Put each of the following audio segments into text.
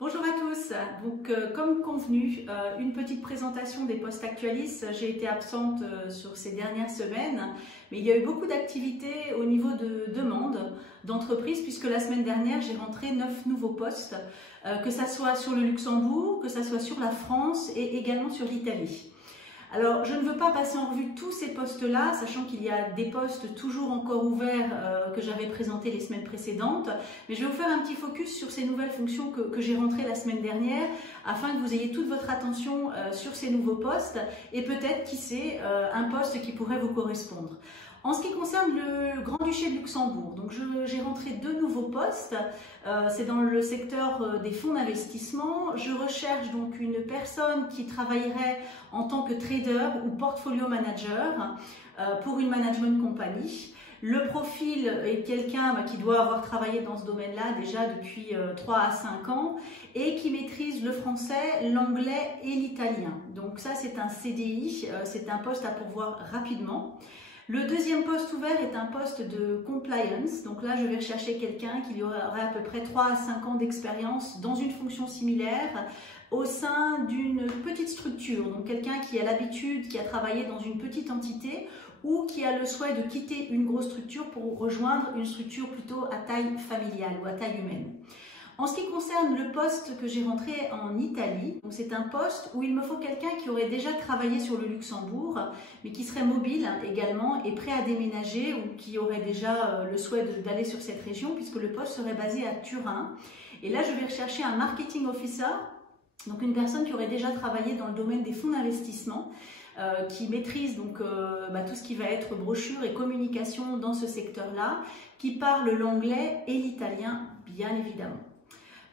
Bonjour à tous. Donc, comme convenu, une petite présentation des postes Actualis. J'ai été absente sur ces dernières semaines, mais il y a eu beaucoup d'activités au niveau de demande d'entreprise puisque la semaine dernière, j'ai rentré 9 nouveaux postes, que ça soit sur le Luxembourg, que ça soit sur la France et également sur l'Italie. Alors, je ne veux pas passer en revue tous ces postes-là, sachant qu'il y a des postes toujours encore ouverts que j'avais présentés les semaines précédentes, mais je vais vous faire un petit focus sur ces nouvelles fonctions que j'ai rentrées la semaine dernière, afin que vous ayez toute votre attention sur ces nouveaux postes et peut-être, qui sait, un poste qui pourrait vous correspondre. En ce qui concerne le Grand-Duché de Luxembourg, donc j'ai rentré 2 nouveaux postes. C'est dans le secteur des fonds d'investissement. Je recherche donc une personne qui travaillerait en tant que trader ou portfolio manager pour une management company. Le profil est quelqu'un qui doit avoir travaillé dans ce domaine-là déjà depuis 3 à 5 ans et qui maîtrise le français, l'anglais et l'italien. Donc ça, c'est un CDI, c'est un poste à pourvoir rapidement. Le deuxième poste ouvert est un poste de compliance. Donc là, je vais rechercher quelqu'un qui aurait à peu près 3 à 5 ans d'expérience dans une fonction similaire au sein d'une petite structure. Donc quelqu'un qui a l'habitude, qui a travaillé dans une petite entité ou qui a le souhait de quitter une grosse structure pour rejoindre une structure plutôt à taille familiale ou à taille humaine. En ce qui concerne le poste que j'ai rentré en Italie, c'est un poste où il me faut quelqu'un qui aurait déjà travaillé sur le Luxembourg, mais qui serait mobile également et prêt à déménager ou qui aurait déjà le souhait d'aller sur cette région puisque le poste serait basé à Turin. Et là, je vais rechercher un marketing officer, donc une personne qui aurait déjà travaillé dans le domaine des fonds d'investissement, qui maîtrise donc tout ce qui va être brochure et communication dans ce secteur-là, qui parle l'anglais et l'italien, bien évidemment.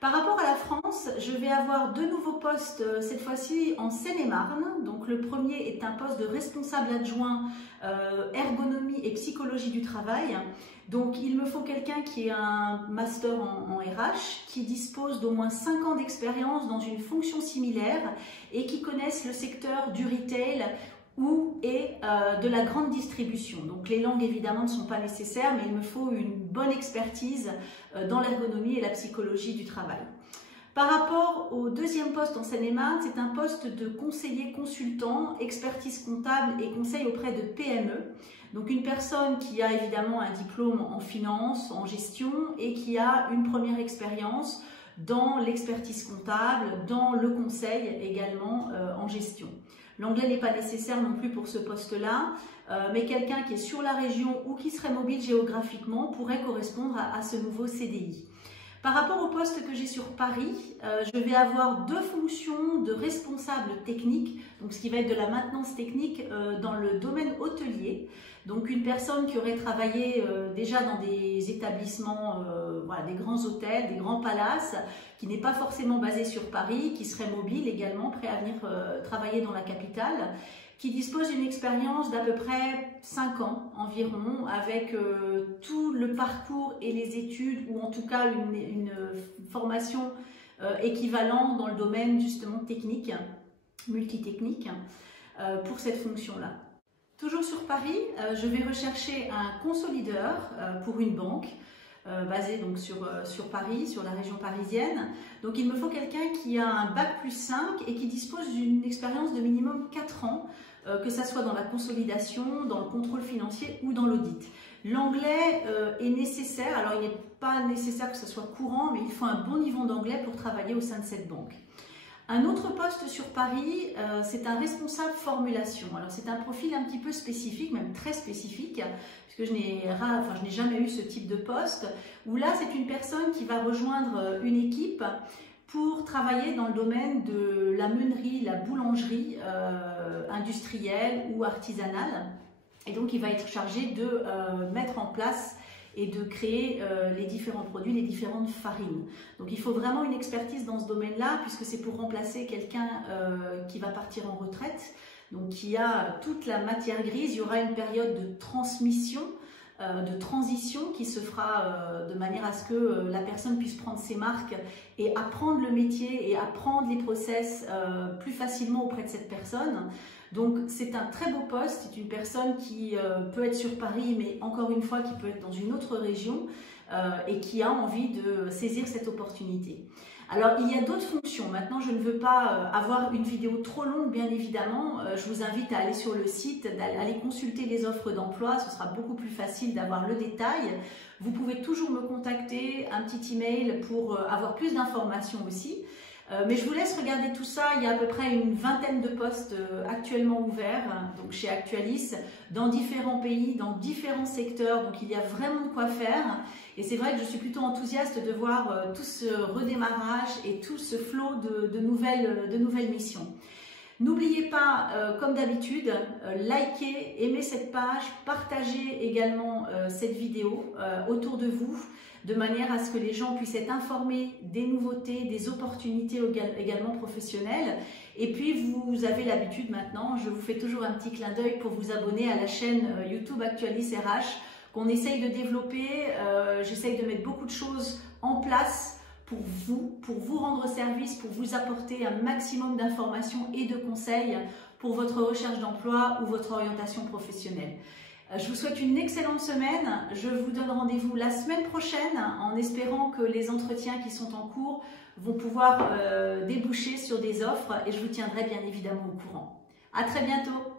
Par rapport à la France, je vais avoir 2 nouveaux postes, cette fois-ci en Seine-et-Marne. Donc le premier est un poste de responsable adjoint ergonomie et psychologie du travail. Donc il me faut quelqu'un qui ait un master en RH, qui dispose d'au moins 5 ans d'expérience dans une fonction similaire et qui connaisse le secteur du retail et de la grande distribution. Donc les langues évidemment ne sont pas nécessaires, mais il me faut une bonne expertise dans l'ergonomie et la psychologie du travail. Par rapport au deuxième poste en Seine-et-Marne, c'est un poste de conseiller consultant, expertise comptable et conseil auprès de PME. Donc une personne qui a évidemment un diplôme en finance, en gestion et qui a une première expérience dans l'expertise comptable, dans le conseil également en gestion. L'anglais n'est pas nécessaire non plus pour ce poste-là, mais quelqu'un qui est sur la région ou qui serait mobile géographiquement pourrait correspondre à ce nouveau CDI. Par rapport au poste que j'ai sur Paris, je vais avoir 2 fonctions de responsable technique, donc ce qui va être de la maintenance technique dans le domaine hôtelier. Donc une personne qui aurait travaillé déjà dans des établissements, des grands hôtels, des grands palaces, qui n'est pas forcément basé sur Paris, qui serait mobile également, prêt à venir travailler dans la capitale, qui dispose d'une expérience d'à peu près 5 ans environ, avec tout le parcours et les études, ou en tout cas une formation équivalente dans le domaine justement technique, multitechnique, pour cette fonction-là. Toujours sur Paris, je vais rechercher un consolideur pour une banque, basé donc sur Paris, sur la région parisienne. Donc il me faut quelqu'un qui a un bac plus 5 et qui dispose d'une expérience de minimum 4 ans, que ça soit dans la consolidation, dans le contrôle financier ou dans l'audit. L'anglais est nécessaire, alors il n'est pas nécessaire que ce soit courant, mais il faut un bon niveau d'anglais pour travailler au sein de cette banque. Un autre poste sur Paris, c'est un responsable formulation. Alors c'est un profil un petit peu spécifique, même très spécifique, puisque je n'ai jamais eu ce type de poste, où là c'est une personne qui va rejoindre une équipe pour travailler dans le domaine de la meunerie, la boulangerie industrielle ou artisanale. Et donc il va être chargé de mettre en place et de créer les différents produits, les différentes farines. Donc il faut vraiment une expertise dans ce domaine-là, puisque c'est pour remplacer quelqu'un qui va partir en retraite, donc qui a toute la matière grise. Il y aura une période de transmission, de transition qui se fera de manière à ce que la personne puisse prendre ses marques et apprendre le métier et apprendre les process plus facilement auprès de cette personne. Donc c'est un très beau poste, c'est une personne qui peut être sur Paris, mais encore une fois qui peut être dans une autre région, et qui a envie de saisir cette opportunité. Alors, il y a d'autres fonctions. Maintenant, je ne veux pas avoir une vidéo trop longue, bien évidemment. Je vous invite à aller sur le site, d'aller consulter les offres d'emploi. Ce sera beaucoup plus facile d'avoir le détail. Vous pouvez toujours me contacter, un petit email pour avoir plus d'informations aussi. Mais je vous laisse regarder tout ça. Il y a à peu près une vingtaine de postes actuellement ouverts, donc chez Actualis, dans différents pays, dans différents secteurs. Donc il y a vraiment de quoi faire. Et c'est vrai que je suis plutôt enthousiaste de voir tout ce redémarrage et tout ce flot de nouvelles missions. N'oubliez pas, comme d'habitude, likez, aimez cette page, partagez également cette vidéo autour de vous, de manière à ce que les gens puissent être informés des nouveautés, des opportunités également professionnelles. Et puis, vous avez l'habitude maintenant, je vous fais toujours un petit clin d'œil pour vous abonner à la chaîne YouTube Actualis RH, qu'on essaye de développer. J'essaye de mettre beaucoup de choses en place pour vous rendre service, pour vous apporter un maximum d'informations et de conseils pour votre recherche d'emploi ou votre orientation professionnelle. Je vous souhaite une excellente semaine. Je vous donne rendez-vous la semaine prochaine en espérant que les entretiens qui sont en cours vont pouvoir déboucher sur des offres et je vous tiendrai bien évidemment au courant. À très bientôt.